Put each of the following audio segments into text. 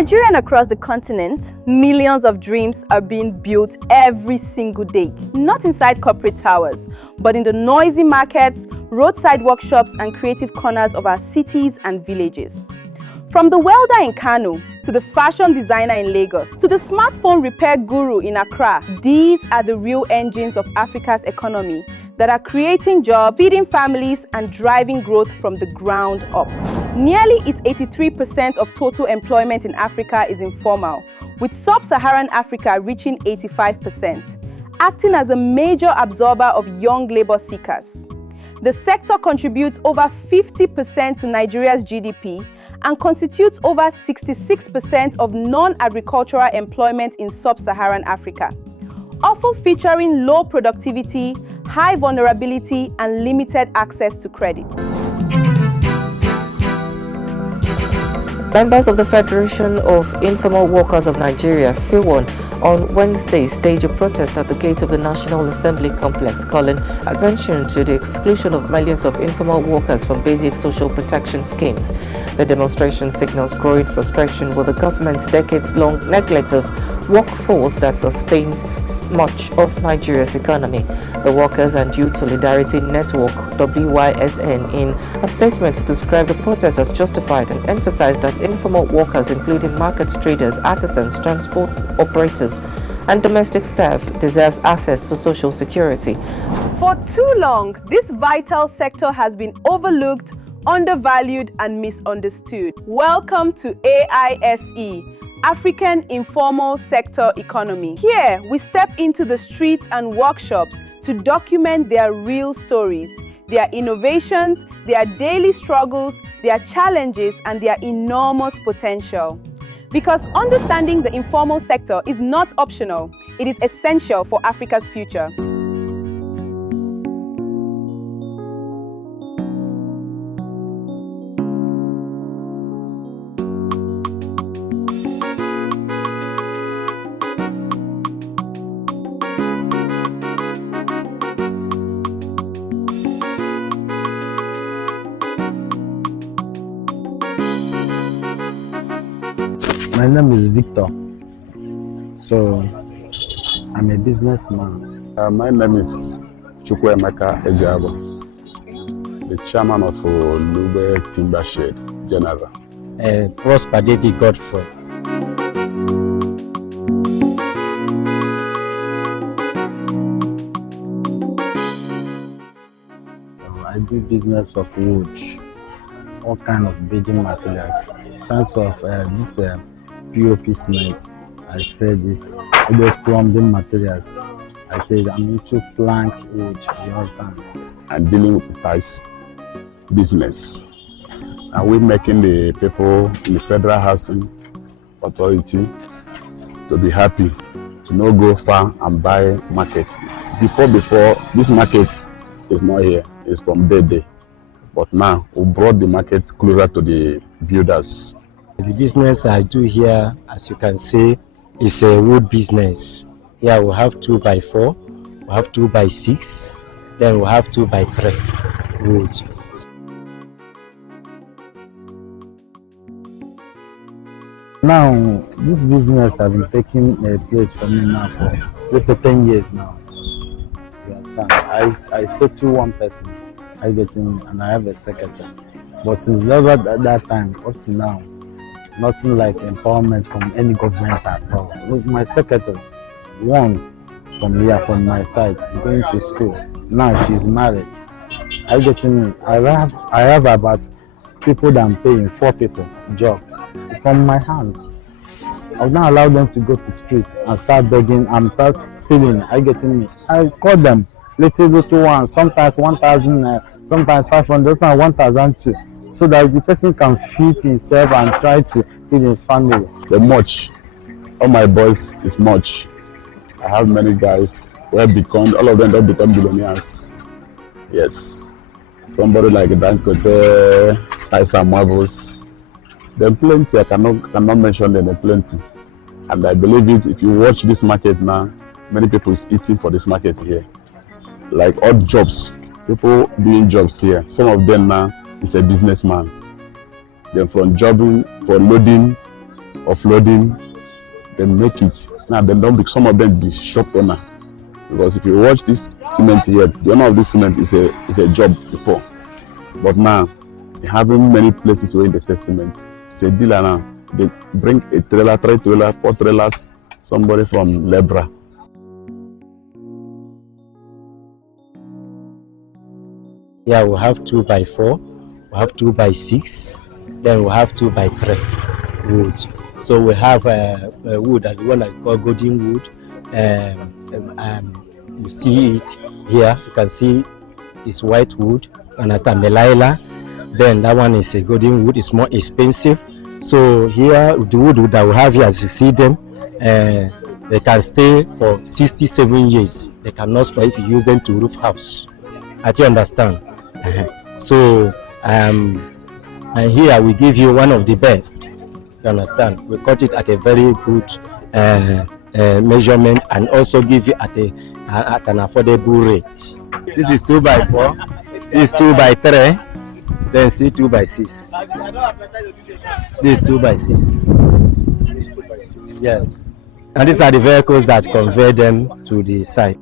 Nigeria and across the continent, millions of dreams are being built every single day. Not inside corporate towers, but in the noisy markets, roadside workshops and creative corners of our cities and villages. From the welder in Kano, to the fashion designer in Lagos, to the smartphone repair guru in Accra, these are the real engines of Africa's economy that are creating jobs, feeding families and driving growth from the ground up. Nearly 83% of total employment in Africa is informal, with Sub-Saharan Africa reaching 85%, acting as a major absorber of young labor seekers. The sector contributes over 50% to Nigeria's GDP and constitutes over 66% of non-agricultural employment in Sub-Saharan Africa, often featuring low productivity, high vulnerability, and limited access to credit. Members of the Federation of Informal Workers of Nigeria, FIWON, on Wednesday staged a protest at the gate of the National Assembly complex, calling attention to the exclusion of millions of informal workers from basic social protection schemes. The demonstration signals growing frustration with the government's decades-long neglect of workforce that sustains much of Nigeria's economy. The Workers and Youth Solidarity Network, WYSN, in a statement described the protest as justified and emphasized that informal workers, including market traders, artisans, transport operators, and domestic staff, deserves access to social security. For too long, this vital sector has been overlooked, undervalued, and misunderstood. Welcome to AISE, African Informal Sector Economy. Here, we step into the streets and workshops to document their real stories, their innovations, their daily struggles, their challenges, and their enormous potential. Because understanding the informal sector is not optional, it is essential for Africa's future. My name is Victor, so I'm a businessman. My name is Chukwuemeka Ejabo, the chairman of Lube Timber Shed General. Prosper David Godfrey. I do business of wood, all kind of building materials. In terms of this POP cement, I said it. All those plumbing materials, I said I'm into plank wood, you understand? I'm dealing with price business. And we're making the people in the Federal Housing Authority to be happy, to not go far and buy market. Before, this market is not here, it's from day. But now, we brought the market closer to the builders. The business I do here, as you can see, is a wood business. Here we have 2x4, we have 2x6, then we have 2x3 wood. Now, this business has been taking a place for me now for let's say 10 years now. You understand? I settle one person, I get him, and I have a secretary. But since that time up to now, nothing like empowerment from any government at all. With my secretary, one from here, from my side, going to school. Now she's married. I have about people that I'm paying, 4 people job from my hand. I'll not allow them to go to the streets and start begging and start stealing. I call them little ones, sometimes 1,000, sometimes 500, sometimes 1,002. So that the person can feed himself and try to feed his family. The much, all my boys is much. I have many guys who have become, all of them don't become billionaires. Yes. Somebody like Dankote, Tyson Marvels. There are plenty, I cannot mention them, there are plenty. And I believe it, if you watch this market now, many people is eating for this market here. Like odd jobs, people doing jobs here. Some of them now is a businessman's. Then from jobbing, for loading offloading, then make it. Now then don't be, some of them be shop owner. Because if you watch this cement here, the owner of this cement is a job before. But now, having many places where they sell cement, it's a dealer now. They bring a trailer, 3 trailers, 4 trailers, somebody from Lebra. Yeah, we have 2x4, we have 2x6, then we have 2x3 wood. So we have wood that one I call golden wood. You see it here, you can see it's white wood, understand, Melila. Then that one is a golden wood, it's more expensive. So here, the wood that we have here, as you see them, they can stay for 67 years. They cannot spoil if you use them to roof house. I do understand. So, and here we give you one of the best. You understand? We cut it at a very good measurement, and also give you at an affordable rate. This is 2x4. This is 2x3. Then see 2x6. This is 2x6. Yes. And these are the vehicles that convey them to the site.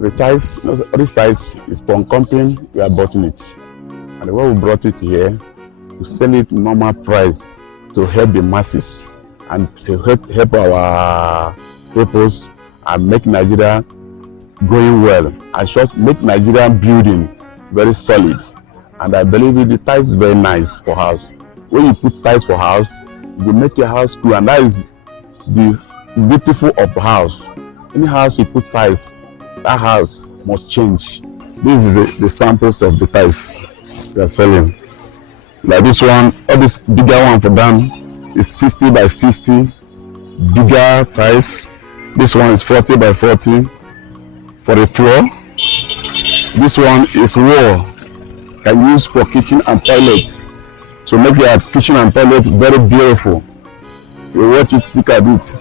The ties, this ties is from company, we are bought it. And the way we brought it here, we sell it normal price to help the masses and to help our purpose and make Nigeria going well. And just make Nigeria building very solid. And I believe the ties is very nice for house. When you put ties for house, you will make your house cool, and that is the beautiful of the house. Any house you put ties, that house must change. This is the samples of the ties we are selling. Like this one, all this bigger one for them is 60 by 60, bigger ties. This one is 40 by 40 for the floor. This one is wall, can use for kitchen and toilet. So make your kitchen and toilet very beautiful. You watch it, look at it.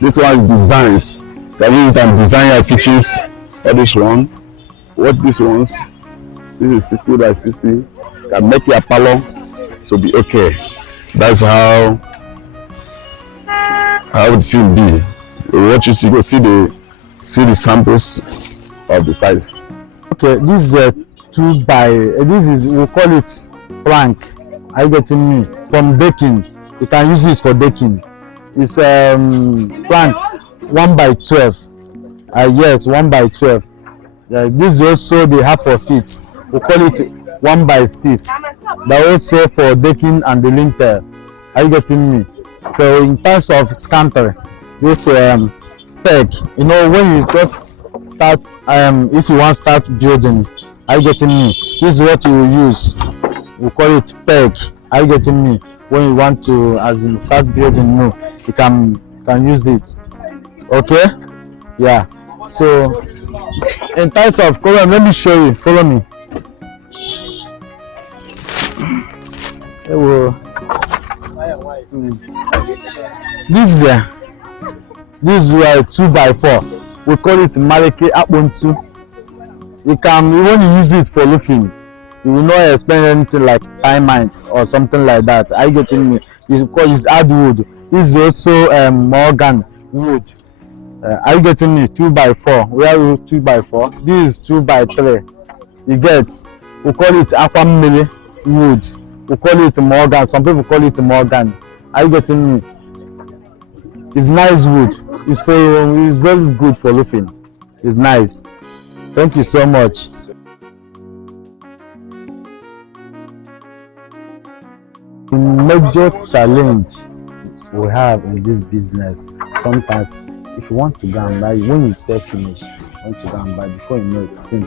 This one is designs. You can design your kitchens. Or this one, what these ones, this is 60 by 60, can make your parlor to be okay. That's how it should be. You watch it, you go see the samples of the ties. Okay, this is this is, we call it plank. Are you getting me? From decking, you can use this for decking. It's plank 1 by 12. Yes, 1 by 12. This is also the half of it. We call it 1 by 6. That also for decking and the lintel. Are you getting me? So in terms of scanter, this peg, you know, when you just start, if you want to start building, are you getting me? This is what you will use. We call it peg. Are you getting me? When you want to, as in, start building more, you can use it. Okay? Yeah. So in terms of color, let me show you. Follow me. This is 2 by 4. We call it Maleke Apontu. You when you use it for roofing, you will not expect anything like termite or something like that. Are you getting me? It's hardwood. This is also Morgan wood. Are you getting me? 2 by 4. Where is 2 by 4? This is 2 by 3. You get? We call it Aquamele wood. We call it Morgan. Some people call it Morgan. Are you getting me? It's nice wood. It's very good for roofing. It's nice. Thank you so much. The major challenge we have in this business, sometimes if you want to go and buy, when you sell finish, you want to go and buy, before you know it, things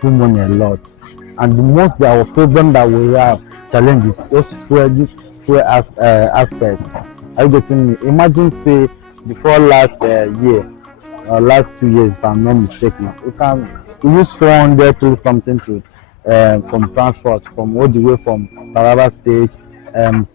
put money a lot. And the most our problem that we have challenge is just this fuel aspects. Are you getting me? Imagine say before last year or last 2 years, if I'm not mistaken, we use 400 to something to from transport from all the way from Taraba State,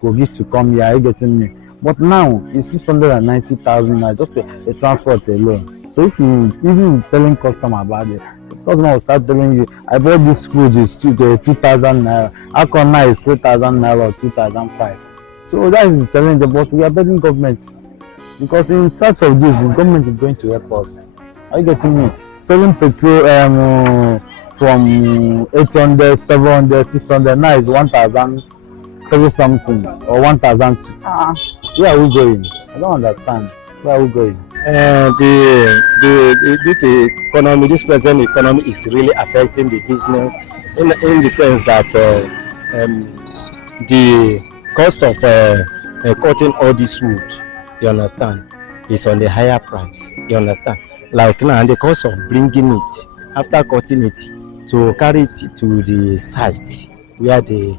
Kogi to come here. Are you getting me? But now it's 690,000 now, just a transport alone. So if you even telling customer about it, the customer will start telling you, I bought this food is 2,000 naira. How come now is 3,000 naira or 2,005? So that is the challenge. But we are begging government, because in terms of this government is going to help us. Are you getting me? Selling petrol from 800, 700, 600 now is 1,030 something or 1,000. Where are we going? I don't understand. Where are we going? This economy, this present economy, is really affecting the business in the sense that the cost of cutting all this wood, you understand, is on the higher price. You understand? Like now, the cost of bringing it after cutting it to carry it to the site where they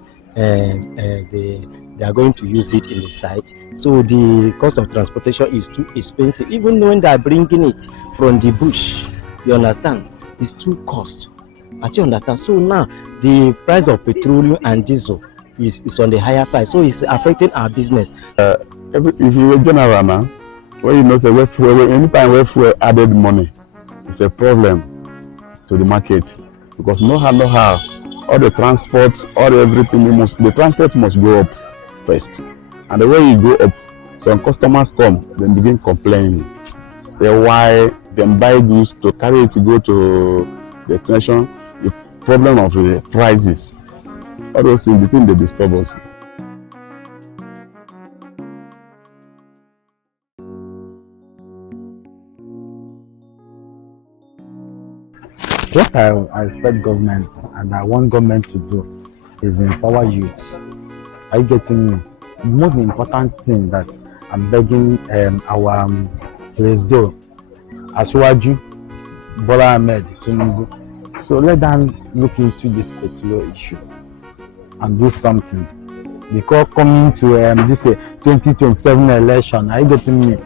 are going to use it in the site. So the cost of transportation is too expensive. Even when they are bringing it from the bush, you understand, it's too cost. But you understand? So now the price of petroleum and diesel is on the higher side. So it's affecting our business. If you were general now, when you know, say anytime where fuel added money, it's a problem to the market, because no how all the transport, everything, the transport must go up first, and the way you go up, some customers come, then begin complaining, say why them buy goods to carry it to go to destination. The problem of the prices, all those things, the thing they disturb us. What I expect government, and I want government to do, is empower youth. Are you getting me? The most important thing that I'm begging our President Asiwaju Bola Ahmed Tinubu, so let them look into this petrol issue and do something. Because coming to this 2027 election, are you getting me?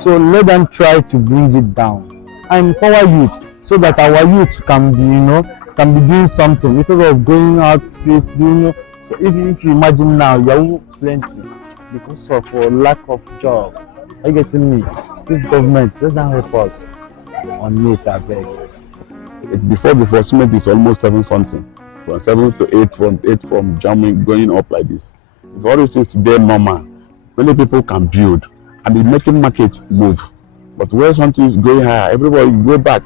So let them try to bring it down and empower youth, so that our youth can be, can be doing something instead of going out street doing. So if you imagine now, Yahoo plenty because of lack of job. Are you getting me? This government, let them help us on it, I beg. Before cement is almost 7 something, from 7 to 8, from 8 from Germany going up like this. If all these things there normal, many people can build and the making market move. But where something is going higher, everybody go back.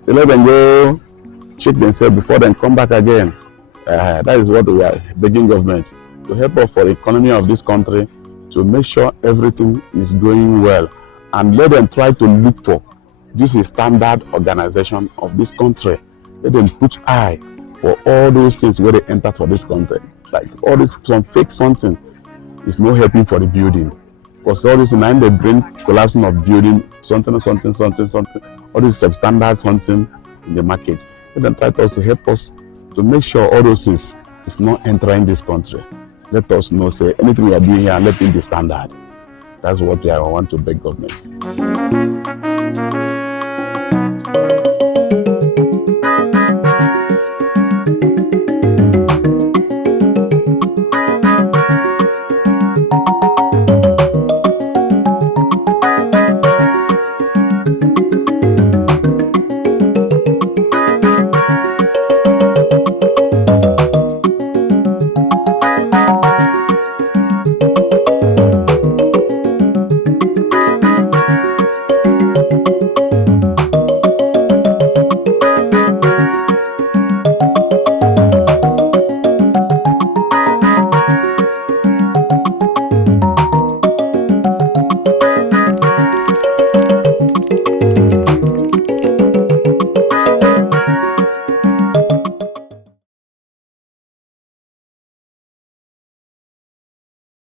So let them go check themselves before they come back again. That is what we are begging government to help us for the economy of this country, to make sure everything is going well, and let them try to look for this is standard organization of this country. Let them put eye for all those things where they enter for this country. Like all this, some fake something is not helping for the building. Because all this and they bring collapsing of building, something, all this substandard something in the market. Let them try to also help us to make sure all those things is not entering this country. Let us know, say anything we are doing here, let it be standard. That's what I want to beg government.